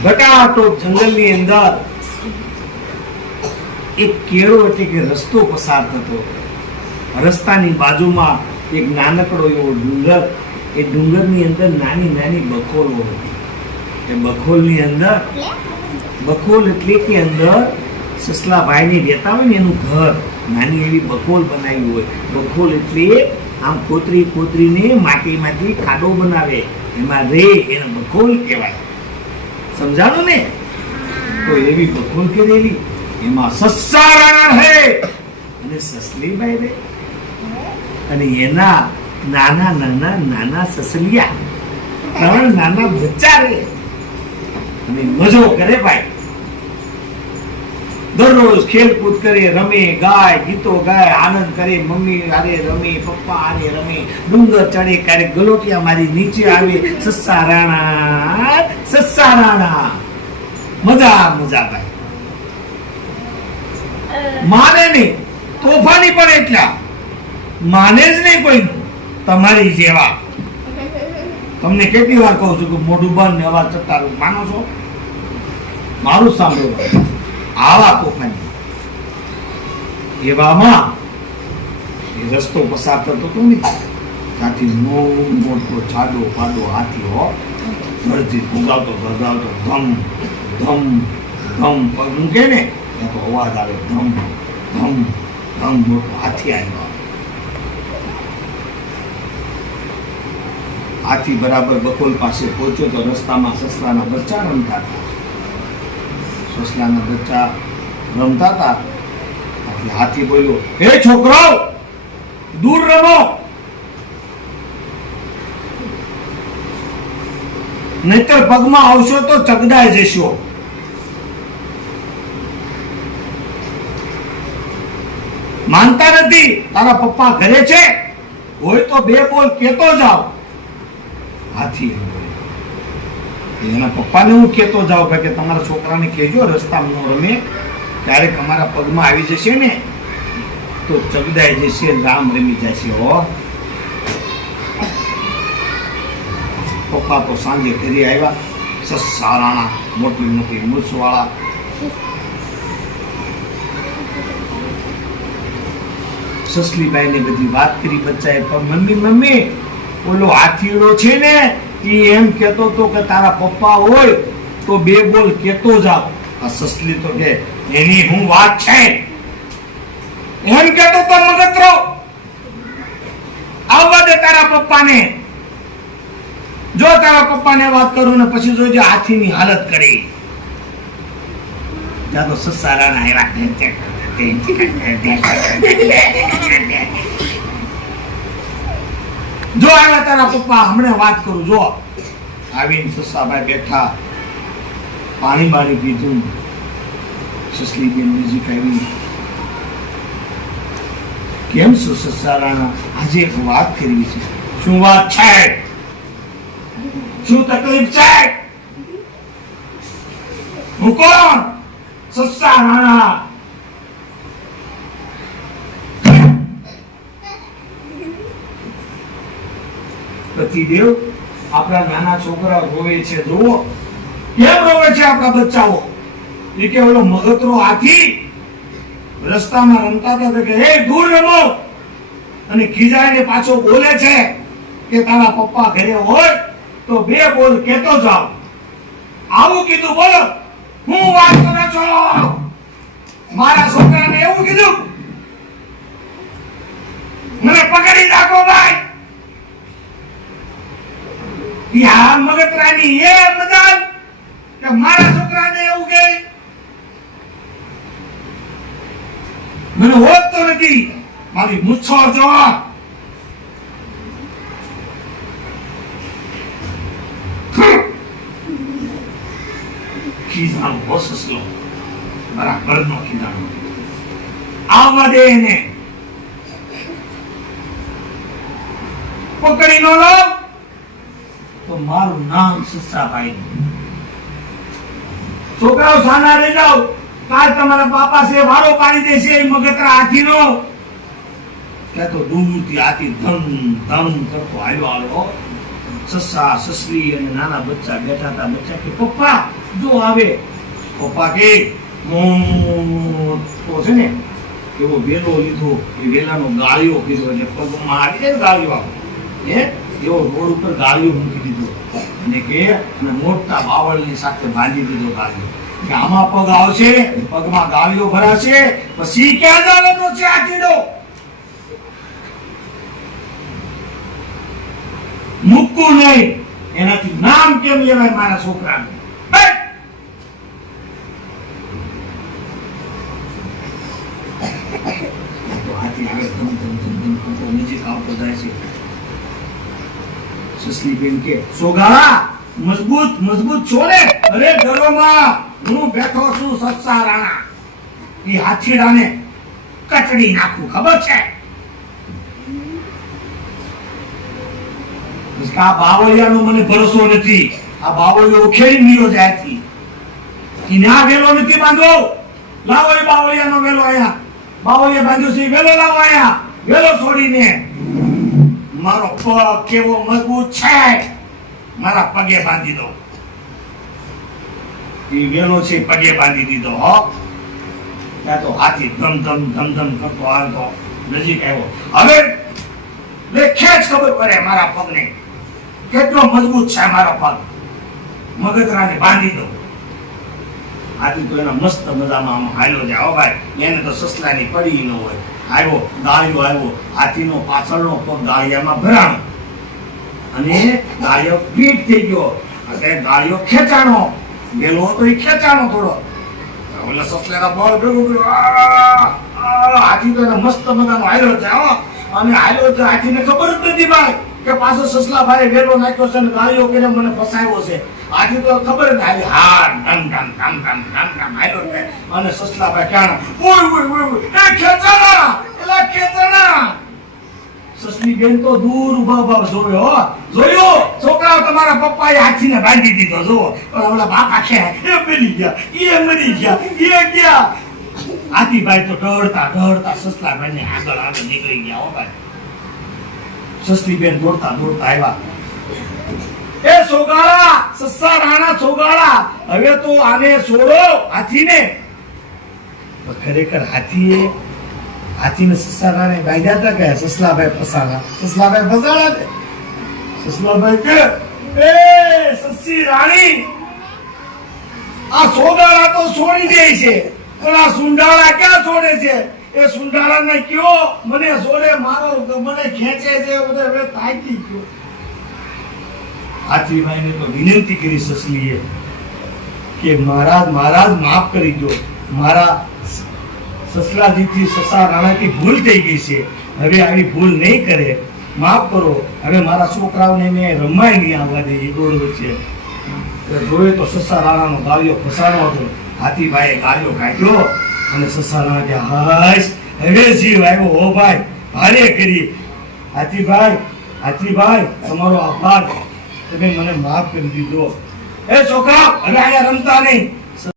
ઘટાટોપ જંગલની અંદર એક કેળો એટલે કે રસ્તો પસાર થતો. રસ્તાની બાજુમાં એક નાનકડો એવો ડુંગર, એ ડુંગરની અંદર નાની નાની બખોલો હતી. એ બખોલની અંદર બખોલ એટલે કે અંદર સસલાભાઈની રહેતા હોય ને એનું ઘર, નાની એવી બખોલ બનાવી હોય. બખોલ એટલે આમ કોતરી કોતરીને માટીમાંથી ખાડો બનાવે. એમાં રે એને બખોલ કહેવાય. સમજાણું ને? તો એવી બખોલ કરેલી, એમાં સસ્સા રાણા હે. અને સસલીબાઈ રે. અને એના નાના નાના નાના સસલિયા. ત્રણ નાના બચ્ચા રે. અને મજો કરે ભાઈ. દરરોજ ખેલકૂદ કરે રમે ગાય ગીતો ગાય આનંદ કરે મમ્મી હારે રમે પપ્પા હારે રમે ડુંગર ચડે ક્યારેક ગલોટિયા મારી નીચે આવે સસ્સા રાણા સસ્સા રાણા. મજા મજા ભાઈ. માને નહીં તોફાની પણ એટલા. માને જ નહીં કોઈ તમારી જેવા. તમને કેટલી વાર કહું છું કે મોઢું બંધ ને અવાજ ચટારું માનો છો? મારું જ સાંભળો. આવા તોફાની એવામાં એ રસ્તો પસાર થતો હતો ને ત્યાંથી મોટો જાડો પાડો હાથી હો. ધરતી ભૂગાવતો ભગાવતો ધમ ધમ ધમ. પગ મૂકે ને તો અવાજ આવે, ધમ ધમ ધમ. મોટો હાથી આવ્યો. હાથી બરાબર બકોલ પાસે પહોંચ્યો તો રસ્તામાં સસરાના બચ્ચા રમતા હતા સસલાના બચ્ચા રમતા હતા હાથી બોલ્યો, હે છોકરાઓ, દૂર રમો. નહીતર પગમાં આવશો તો ચગડાઈ જશો. માનતા નથી, તારા પપ્પા ઘરે છે? હોય તો બે બોલ કેતો જાઓ હાથી. એના પપ્પાને હું કહેતો જાઉં ભાઈ કે તમારા છોકરાને કહેજો, રસ્તામાં રમે. ક્યારેક અમારા પગમાં આવી જશે ને, તો ચગદાઈ જશે, રામ રમી જશે, હો. પપ્પા તો સાંજે ઘરે આવ્યા. સસ્સા રાણા મોટી મોટી મૂછવાળા સસલીબાઈને બધી વાત કરી, બચ્ચાએ, પણ મમ્મી મમ્મી, ઓલો હાથીડો છે ને એ એમ કહેતો હતો કે તારા પપ્પા હોય તો બે બોલ કહેતો જાવ આ સસલી તો કે એની હું વાત છે. એમ કહેતો તો મગતરો આવવા દે તારા પપ્પાને. જો તારા પપ્પાને વાત કરું ને પછી જોજે હાથીની હાલત કરી. ત્યાં તો સસારાના રાણા જો આવ્યા તારા પપ્પા, હમણાં વાત કરું, જો. આવીને સસાભાઈ બેઠા. પાણી બાણી પીધું. સસલીબેન નજીક આવી. કેમ છો સસા રાણા? આજે એક વાત કરવી છે. શું વાત છે? શું તકલીફ છે? હું કોણ? સસ્સા રાણા પતિદેવ આપણા નાના છોકરા રોવે છે જોવો કેમ રોવે છે આપણા બચ્ચાઓ? એ કે ઓલો મગતરો હાથી રસ્તામાં રમતા હતા કે, હે, દૂર રમો. અને ખીજાઈને પાછો બોલે છે કે, તારા પપ્પા ઘરે હોય તો બે બોલ કેતો જાવ આવું કીધું, બોલો. હું વાત કરો છો? મારા છોકરાને એવું કીધું. મને પકડી રાખો ભાઈ. યા મગતરાની એ મજાલ. કે મારા છોકરાને એવું કે, મને હોત તો નથી. મારી મૂછો જો. ખીજાણ હોસસલો મારા ઘરનો ખીજાણ. આવવા દે એને. પકડી નો લો. મારું નામ સસાભાઈ. છોકરાઓ સાના રહી જાઓ. કાલ તમારા બાપા છે, વારો પાડી દેશે મગતરા હાથીનો. ત્યાં તો દૂરથી હાથી ધમ ધમ કરતો આવ્યો આવ્યો સસા, સસરી અને નાના બચ્ચા બેઠા હતા. બચ્ચા કે, પપ્પા, જો આવે. પપ્પા કે? તો છે ને એવો વેલો લીધો. એ વેલાનો ગાળિયો કીધો એટલે પગમાં આવી ગાળિયો આવો હે? એવો રોડ ઉપર ગાળિયો મૂકી દીધો. અને કે મોટા બાવળની સાથે બાંધી દીધો ગાયો કે આમાં પગ આવશે પગમાં ગાળીઓ ભરાશે પછી ક્યાં જવાનો છે આ કીડો મૂકવું નહીં એનાથી નામ કેમ લેવાય મારા છોકરાને! હાથી આવે ધમ ધમ ધમ ધમ ધમ નજીક આવતો જાય છે સસલીબેન કે સોગાળા મજબૂત મજબૂત છો અરે ઘરોમાં હું બેઠો છું સત્સા રાણા એ હાથીડાને કચડી નાખું, ખબર છે? આ બાવળિયાનો મને ભરોસો નથી. આ બાવળિયો ઉખેરી નીરો જાય થી ઈ ના વેલો નથી બાંધો લાવો એ બાવળિયાનો વેલો આયા બાવળિયા બાંધ્યો છે વેલો લાવો આયા વેલો છોડીને. મારો પગ કેવો મજબૂત છે? મારા પગે બાંધી દો. એ વેલો છે, પગે બાંધી દીધો, હો. ત્યાં તો હાથી ધમ ધમ ધમ ધમ કરતો આવતો નજીક આવ્યો. હવે બે ખેંચ ખબર પડે મારા પગને કેટલો મજબૂત છે મારો પગ. મગજરાને બાંધી દો. આથી તો એના મસ્ત મજામાં આમ હાલ્યો જાય. ભાઈ, એને તો સસલાની પડી ન હોય. આવ્યો, ગાળિયો આવ્યો. હાથીનો પાછળનો પગ ગાળિયામાં ભરાણો. અને ગાળિયો પીટ થઈ ગયો. એટલે ગાળિયો ખેંચાણો. ગેલો હતો એ ખેંચાણો થોડો. એટલે સસલેરા બળ ભેગું કર્યું. હાથી તો મસ્ત મજાનો આવ્યો છે અને આવ્યો છે હાથીને ખબર જ નથી ભાઈ. કે પાછો સસલા ભાઈ વેલો નાખ્યો છે અને કરીને મને ફસાયો છે. આજે તો ખબર ને આવી. હા ડમ ડમ ડમ ડમ ડમ ડમ આવ્યો છે. અને સસલા ભાઈ ક્યાં ઓય ઓય ઓય ઓય, એ ખેંચાણા એલા ખેંચાણા સસલી બેન તો દૂર ઊભા ઊભા જોયો હો. જોયો? છોકરાઓ તમારા પપ્પાએ હાથીને બાંધી દીધો જો પણ ઓલા બાપા છે એ મરી ગયા એ મરી ગયા એ ગયા. હાથીભાઈ તો દોડતા ઢળતા સસલા ભાઈને આગળ આગળ નીકળી ગયા હો ભાઈ. સસલી બેન દોડતા દોડતા આવ્યા. એ સોગાળા, સસ્સા રાણા સોગાળા, હવે તો આને છોડો હાથીને. ખરેખર હાથીએ, હાથીને સસલાને બાંધ્યા હતા કે સસલાભાઈ ફસાણા? સસલાભાઈ ફસાણા ને સસલાભાઈ કે, એ સસી રાણી, આ સોગાળા તો છોડી દે છે, પણ આ સુંડાળા ક્યાં છોડે છે? એ સુંડાળાને કયો, મને જોડે મારો, મને ખેંચે છે બધે હવે તાકી ગયો. હાથીભાઈને તો વિનંતી કરી સસલીએ કે મહારાજ મહારાજ, માફ કરી દો. મારા સસલાજીથી સસા રાણાથી ભૂલ થઈ ગઈ છે. હવે આવી ભૂલ નહીં કરે. માફ કરો. હવે મારા છોકરાઓને મેં રમાય નહીં આવવા દે એ દોડ વચ્ચે. જોયે તો સસા રાણાનો ગાળિયો ફસાણો હતો. હાથીભાઈએ ગાળિયો કાઢ્યો. અને સસા રાણા કે હાશ હવે જીવ આવ્યો. હો ભાઈ, ભારે કરી. હાથીભાઈ હાથીભાઈ, તમારો આભાર. તમે મને માફ કરી દીધો. એ છોકરા, હવે અહીંયા રમતા નહીં.